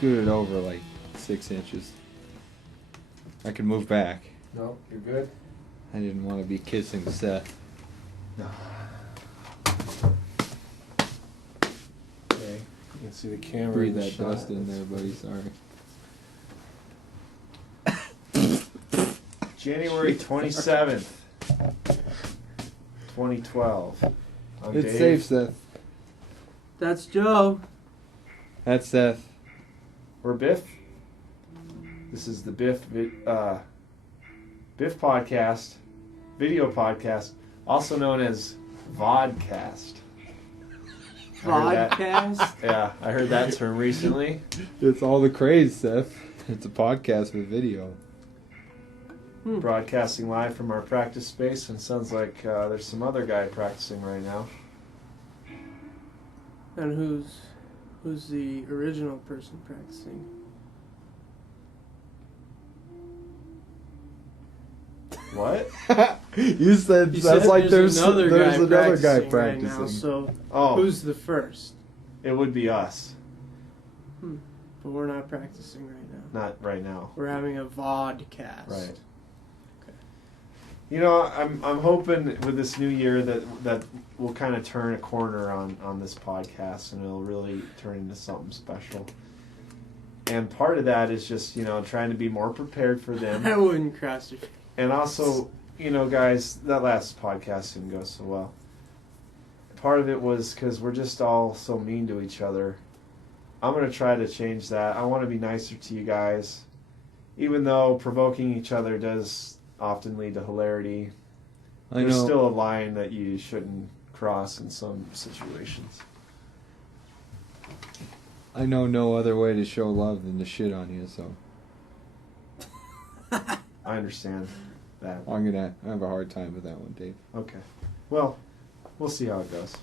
scooted over like 6 inches. I can move back. No, you're good. I didn't want to be kissing Seth. No. Okay. You can see the camera Breathe in the that shot. dust in there, buddy. Sorry. January 27th, 2012. I'm It's Dave. safe, Seth. That's Joe. That's Seth. We're Biff. This is the Biff Podcast, video podcast, also known as Vodcast. Podcast? Yeah, I heard that term recently. It's all the craze, Seth. It's a podcast with video. Broadcasting live from our practice space, and sounds like there's some other guy practicing right now. And who's the original person practicing? What? You said You that's said like there's another there's guy another practicing guy right practicing. now. So Oh, who's the first? it would be us. But we're not practicing right now. Not right now. We're having a vodcast. Right. You know, I'm hoping with this new year that we'll kind of turn a corner on this podcast, and it'll really turn into something special. And part of that is just, you know, trying to be more prepared for them. I wouldn't cross your. And also, you know, guys, that last podcast didn't go so well. Part of it was because we're just all so mean to each other. I'm going to try to change that. I want to be nicer to you guys. Even though provoking each other does often lead to hilarity, there's still a line that you shouldn't cross in some situations. I know no other way to show love than to shit on you, so I understand that. I'm gonna have a hard time with that one, Dave. Okay. Well, we'll see how it goes.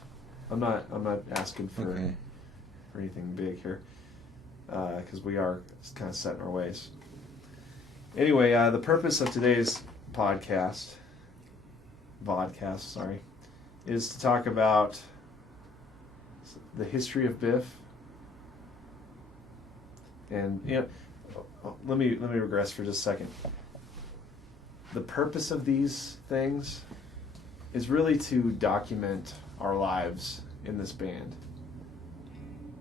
I'm not asking for anything big here, because we are kind of set in our ways. Anyway, the purpose of today's vodcast, is to talk about the history of Biff. And let me regress for just a second. The purpose of these things is really to document our lives in this band.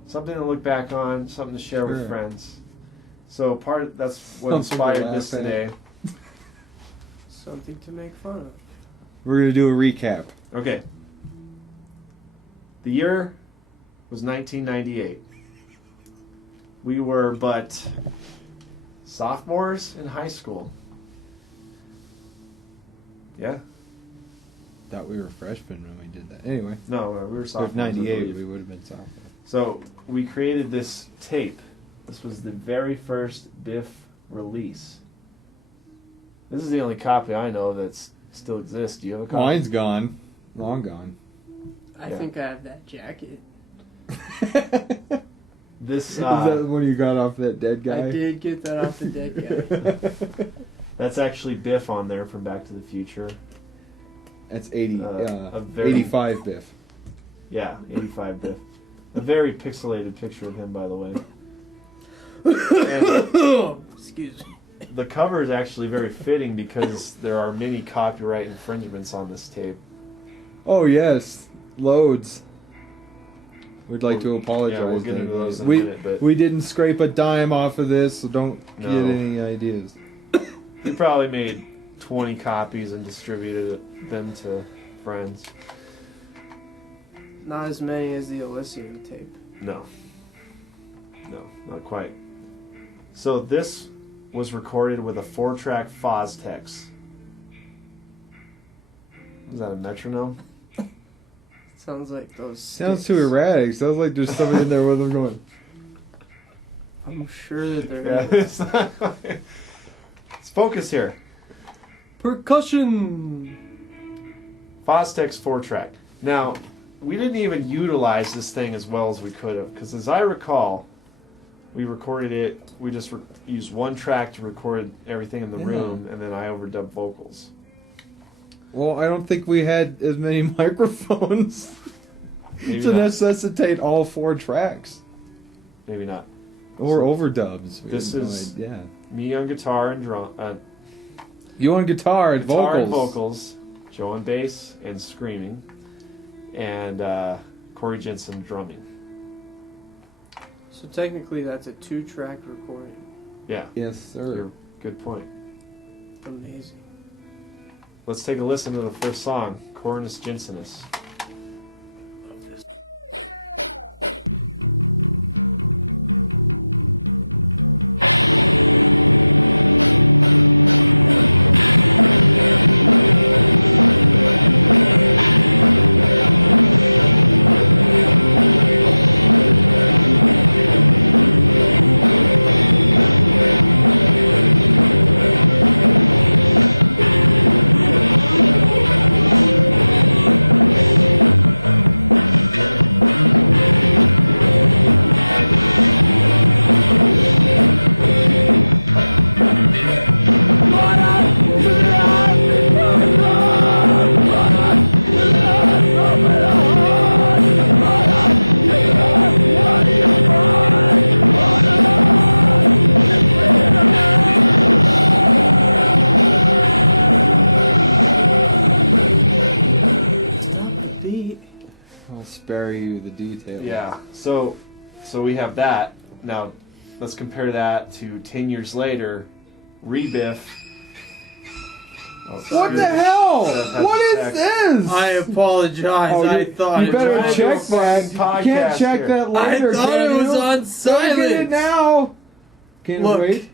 Something to look back on, something to share with friends. So that's what inspired this today. Something to make fun of. We're gonna do a recap. Okay. The year was 1998. We were but sophomores in high school. Yeah. Thought we were freshmen when we did that. Anyway, No, we were if sophomores. I 98, believe. we would have been sophomores. So we created this tape. This was the very first Biff release. This is the only copy I know that still exists. Do you have a copy? Mine's gone, long gone. I think I have that jacket. This Is that one you got off that dead guy? I did get that off the dead guy. that's actually Biff on there from Back to the Future. That's 80. A very 85 Biff. Yeah, 85 Biff. A very pixelated picture of him, by the way. And Excuse me. the cover is actually very fitting because there are many copyright infringements on this tape. Oh yes, loads. We'd like to apologize. Yeah, we'll get into those in a minute, but we didn't scrape a dime off of this, so don't get any ideas. we probably made 20 copies and distributed them to friends. Not as many as the Elysium tape. No, not quite. So this was recorded with a 4-track Fostex. Is that a metronome? Sounds like those. Sounds sticks. too erratic. Sounds like there's somebody in there with them going. I'm sure that they're. Yeah, it's not quite. Let's focus here. Percussion. Fostex 4-track. Now, we didn't even utilize this thing as well as we could have, because as I recall, we recorded it. We just used one track to record everything in the room, and then I overdubbed vocals. Well, I don't think we had as many microphones Maybe to not. necessitate all 4 tracks. Maybe not. Or overdubs. This is yeah. me on guitar and drum. You on guitar and vocals. Joe on bass and screaming, and Corey Jensen drumming. So technically, that's a 2-track recording. Yeah. Yes, sir. Good point. Amazing. Let's take a listen to the first song, Cornus Jensenus. So we have that. Now, let's compare that to 10 years later, Rebiff. Oh, what the hell? What is this? I apologize. I thought you better check that. Podcast you can't check here. that later. I thought it was on silent. Get it now. Can you wait?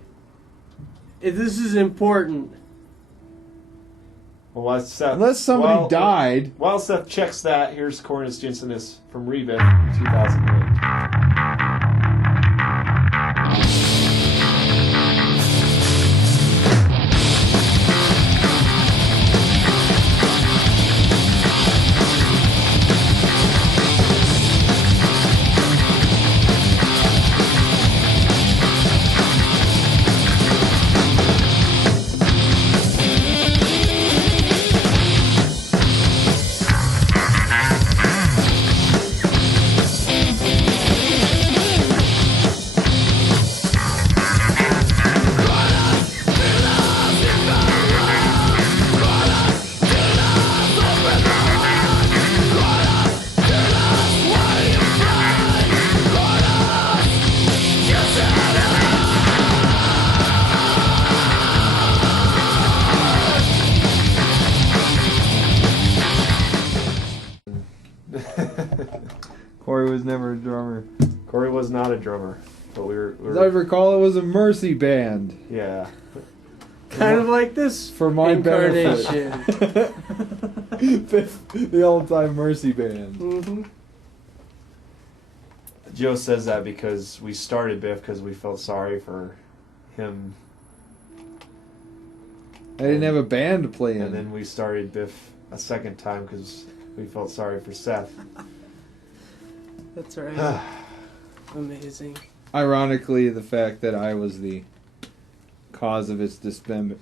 If this is important. Well, unless somebody died. While Seth checks that, here's Cornus Jensenus from Rebiff in 2008. Corey was never a drummer. Corey was not a drummer, but we were As I recall, it was a mercy band. Yeah. Kind of like this for my incarnation. The old-time mercy band. Mm-hmm. Joe says that because we started Biff because we felt sorry for him. I didn't have a band to play in. And then we started Biff a second time because we felt sorry for Seth. That's right. Amazing. Ironically, the fact that I was the cause of its disbandment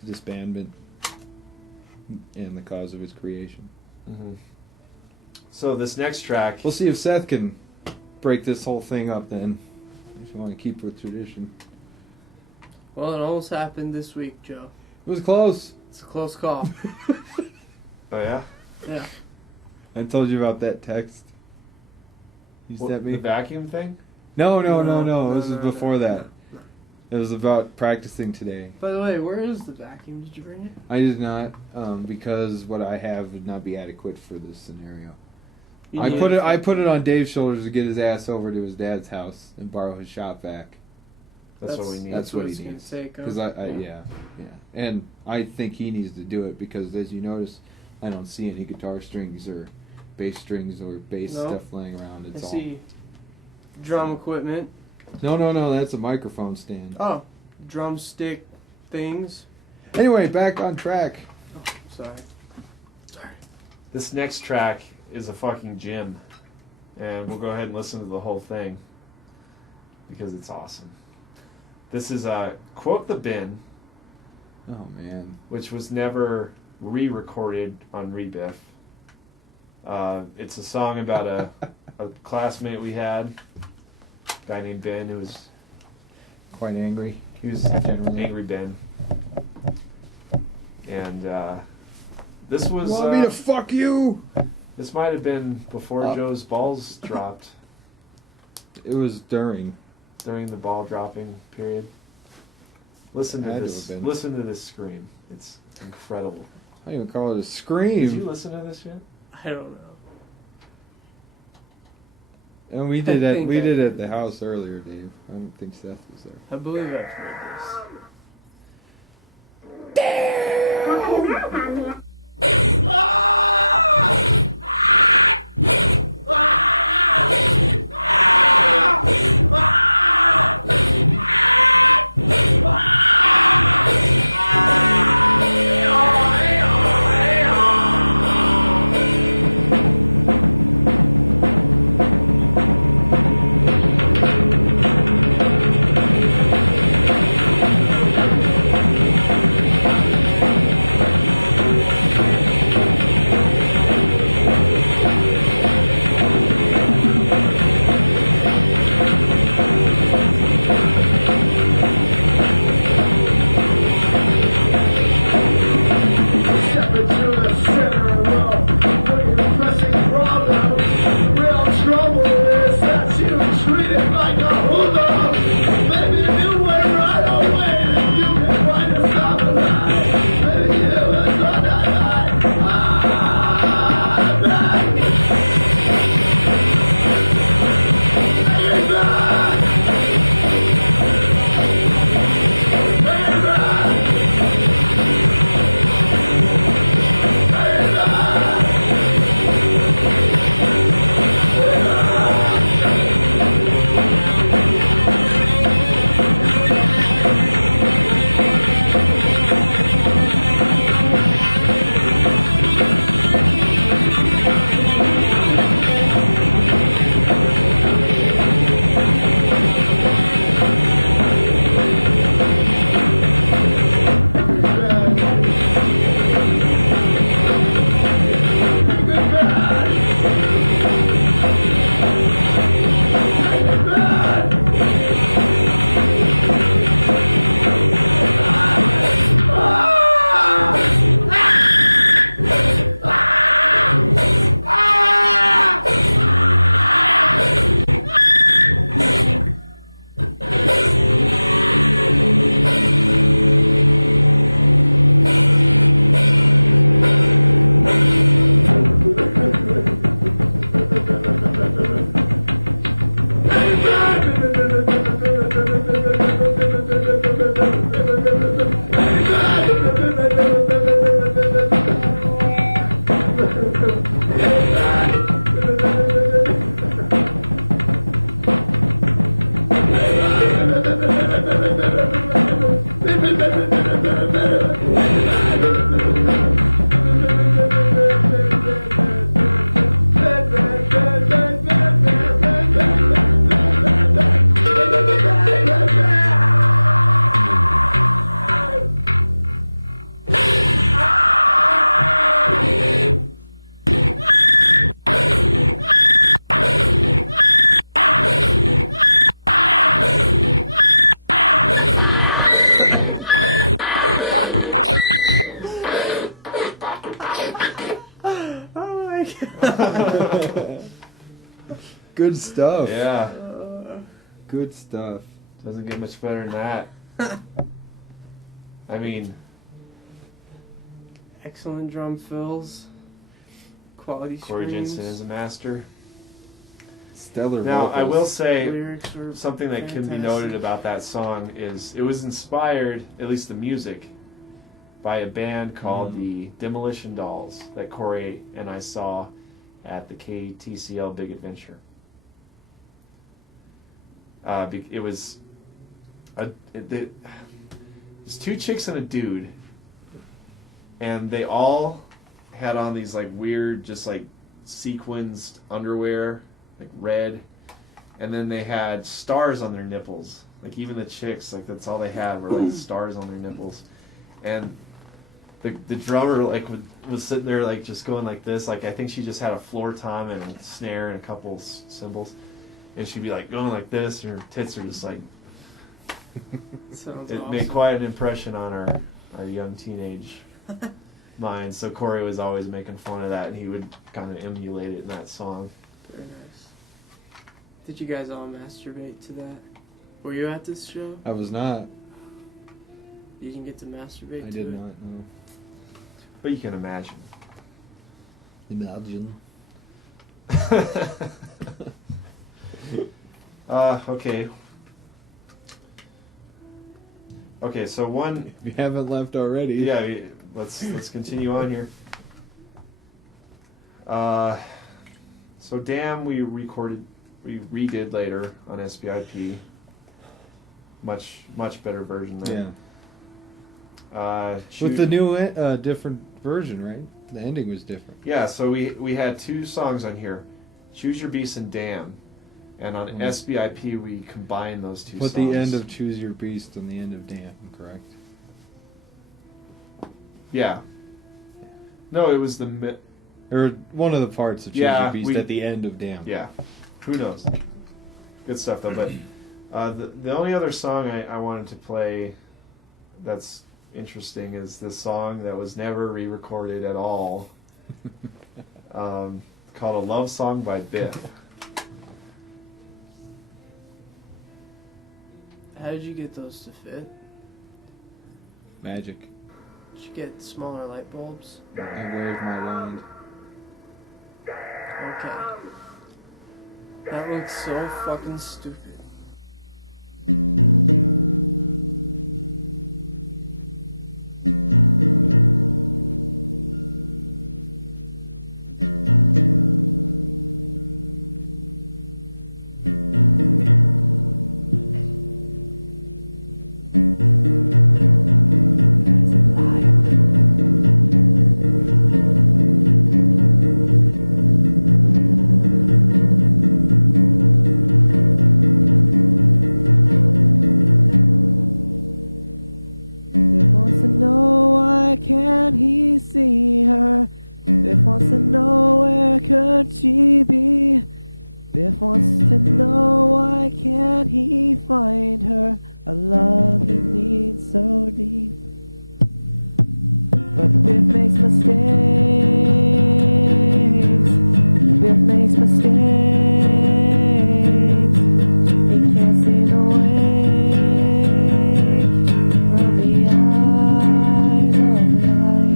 and the cause of its creation. Mm-hmm. So this next track... We'll see if Seth can break this whole thing up then, if you want to keep with tradition. Well, it almost happened this week, Joe. It was close. It's a close call. Oh, yeah? Yeah. I told you about that text. You sent me. The vacuum thing? No. This was before that. It was about practicing today. By the way, where is the vacuum? Did you bring it? I did not, because what I have would not be adequate for this scenario. I put it on Dave's shoulders to get his ass over to his dad's house and borrow his shop vac. That's what we need. That's what he needs. Because yeah. And I think he needs to do it because, as you notice, I don't see any guitar strings or bass strings or bass stuff laying around. It's I see drum equipment. No, that's a microphone stand. Oh, drumstick things. Anyway, back on track. Oh, sorry. This next track is a fucking gem. And we'll go ahead and listen to the whole thing because it's awesome. This is Quote the Bin. Oh, man. Which was never re-recorded on Rebiff. It's a song about a classmate we had, a guy named Ben, who was quite angry. He was Generally. Angry Ben. And this was... Want me to fuck you? This might have been before Oh. Joe's balls dropped. It was during During the ball dropping period. Listen to Had to this. have been. Listen to this scream. It's incredible. I don't even call it a scream. Did you listen to this yet? I don't know. And we did it. We did it at the house earlier, Dave. I don't think Seth was there. I believe I've heard this. Good stuff. Yeah. Good stuff. Doesn't get much better than that. I mean, Excellent drum fills. Quality Corey screams. Jensen is a master. Stellar. Now, I will say Lyrics were something that can be fantastic. noted about that song is it was inspired, at least the music, by a band called the Demolition Dolls that Corey and I saw at the KTCL Big Adventure. It was there's two chicks and a dude, and they all had on these like weird, just like sequenced underwear, like red, and then they had stars on their nipples. Like even the chicks, like that's all they had were like stars on their nipples, and the drummer like was sitting there like just going like this. Like I think she just had a floor tom and a snare and a couple cymbals, and she'd be like going like this, and her tits are just like Sounds it awesome. made quite an impression on our young teenage minds. So Corey was always making fun of that, and he would kind of emulate it in that song. Very nice. Did you guys all masturbate to that? Were you at this show? I was not. You didn't get to masturbate I to did it? not, no. But you can imagine. Imagine. Okay. Okay, so one. If you haven't left already. Yeah, let's continue on here. So Damn we redid later on SBIP. Much better version there. Yeah. With the new different version, right? The ending was different. Yeah, so we had two songs on here, Choose Your Beast and Damn, and on SBIP we combined those two songs. Put the end of Choose Your Beast and the end of Damn, correct? Yeah. No, it was Or one of the parts of Choose Yeah, Your Beast at the end of Damn. Yeah. Who knows? Good stuff though. But the only other song I wanted to play that's interesting is this song that was never re-recorded at all, called A Love Song by Biff. How did you get those to fit? Magic. Did you get smaller light bulbs? I waved my wand. Okay. That looks so fucking stupid. She be? Biff wants to know why can't he find her a love he needs so deep. But Biff makes mistakes. Biff makes mistakes. He can't see the way from the eyes of life.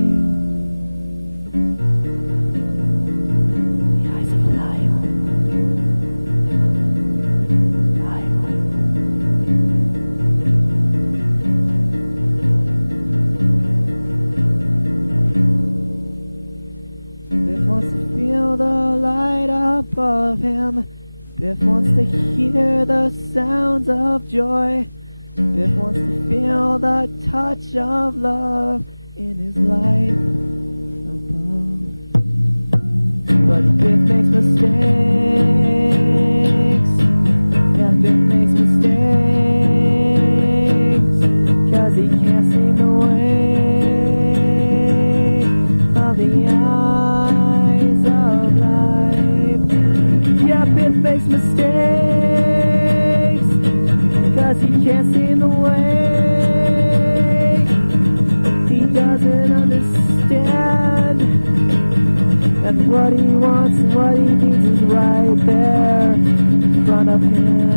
Above him, Biff wants to hear the sounds of joy. Biff wants to feel the touch of love in his life above. But Biff makes mistakes. Yeah, Biff makes mistakes, 'cause he can't see the way of the eyes of life. Yeah, Biff makes mistakes, 'cause he can't see the way. He doesn't understand that what he wants and what he needs is right there in front of him.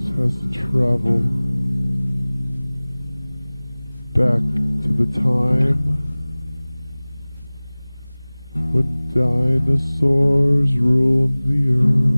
Just has to travel back to the time when dinosaurs ruled the earth.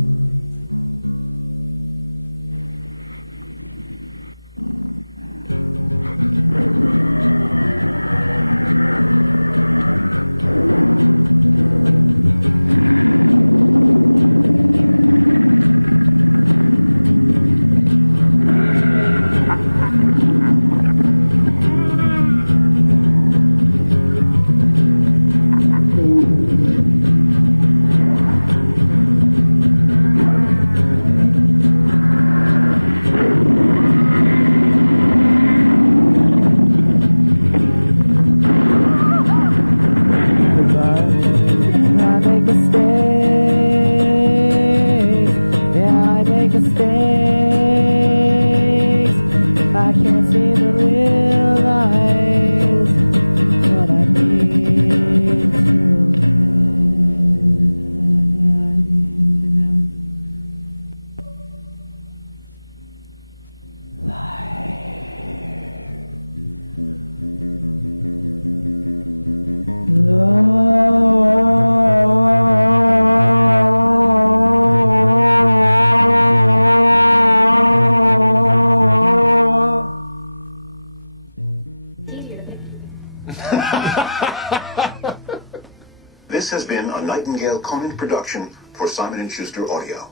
This has been a Nightingale Conant production for Simon & Schuster Audio.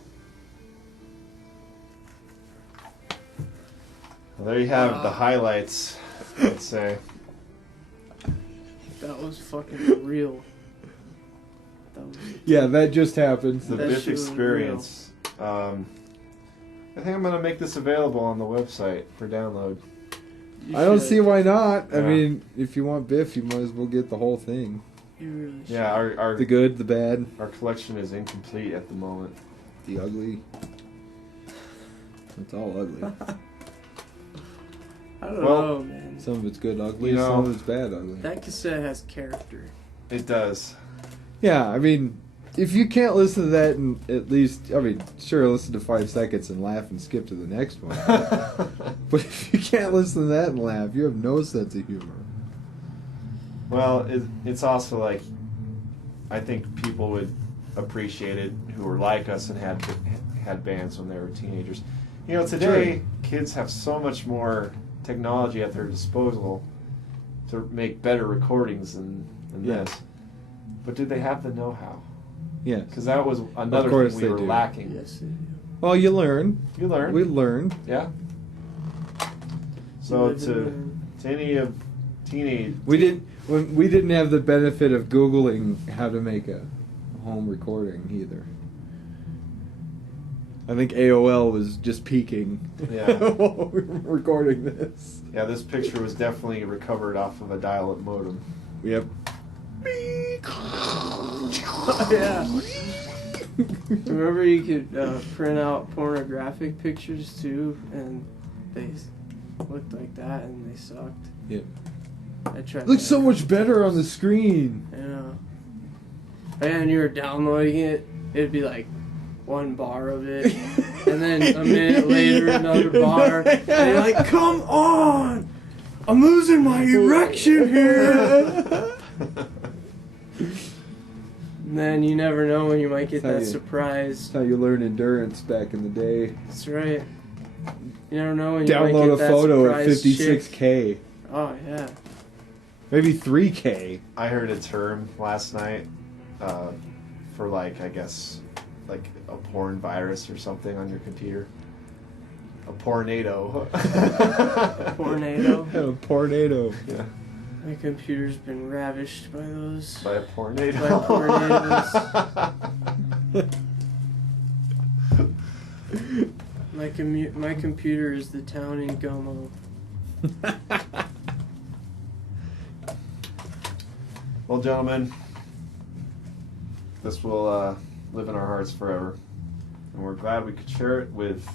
Well, there you have the highlights, let's say. That was fucking real. Yeah, that just happened. The That Biff shit was Experience. I think I'm going to make this available on the website for download. I don't see why not. Yeah. I mean, if you want Biff, you might as well get the whole thing. You really should. Yeah, our The good, the bad, our collection is incomplete at the moment. the ugly. It's all ugly. I don't Well, know, man. Some of it's good ugly, You know, some of it's bad ugly. That cassette has character. It does. Yeah, I mean, if you can't listen to that and at least, I mean, sure, listen to 5 seconds and laugh and skip to the next one. But if you can't listen to that and laugh, you have no sense of humor. Well, it's also like, I think people would appreciate it who were like us and had bands when they were teenagers. You know, today, kids have so much more technology at their disposal to make better recordings than this. But did they have the know-how? Yeah. Because that was another course thing we they were do. lacking. Yes, they do. Well, you learn. You learn. We learned. Yeah. So Living to any of teenage... We didn't have the benefit of Googling how to make a home recording either. I think AOL was just peaking. Yeah. while we were recording this. Yeah, this picture was definitely recovered off of a dial-up modem. Yep. Yeah. Remember you could print out pornographic pictures too, and they looked like that and they sucked. Yep. I tried. Looks that. so much better on the screen. Yeah. And you were downloading it, it'd be like 1 bar of it, and then a minute later another bar, and you're like, come on! I'm losing my erection here! And then you never know when you might get That's how that you- surprise. That's how you learn endurance back in the day. That's right. You never know when you might Download get a that photo at surprise 56K. chick. Oh, yeah. Maybe 3K. I heard a term last night for, like, I guess, like a porn virus or something on your computer. A pornado. Tornado. A tornado. Yeah. My computer's been ravished by those. By a pornado. My computer is the town in Gummo. Well, gentlemen, this will live in our hearts forever. And we're glad we could share it with,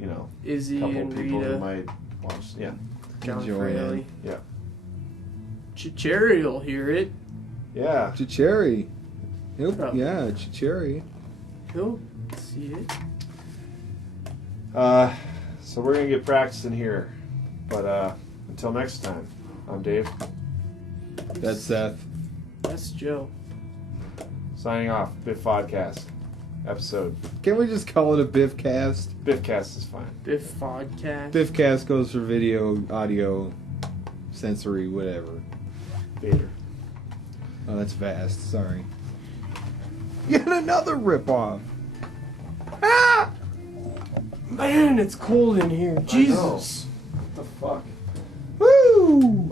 you know, Izzy a couple and people Rita, who might watch. Yeah. John Enjoy Fraley. Yeah. Cherry will hear it. Yeah. Chicheri. Nope. Oh. Yeah, Chicheri. He'll see it. So we're going to get practicing here. But until next time, I'm Dave. That's Seth. That's Joe. Signing off. Biff Podcast. Episode. Can't we just call it a Biffcast? Biffcast is fine. Biff Podcast. Biffcast goes for video, audio, sensory, whatever. Vader. Oh, that's fast. Sorry. Yet another ripoff. Ah! Man, it's cold in here. Jesus. What the fuck? Woo!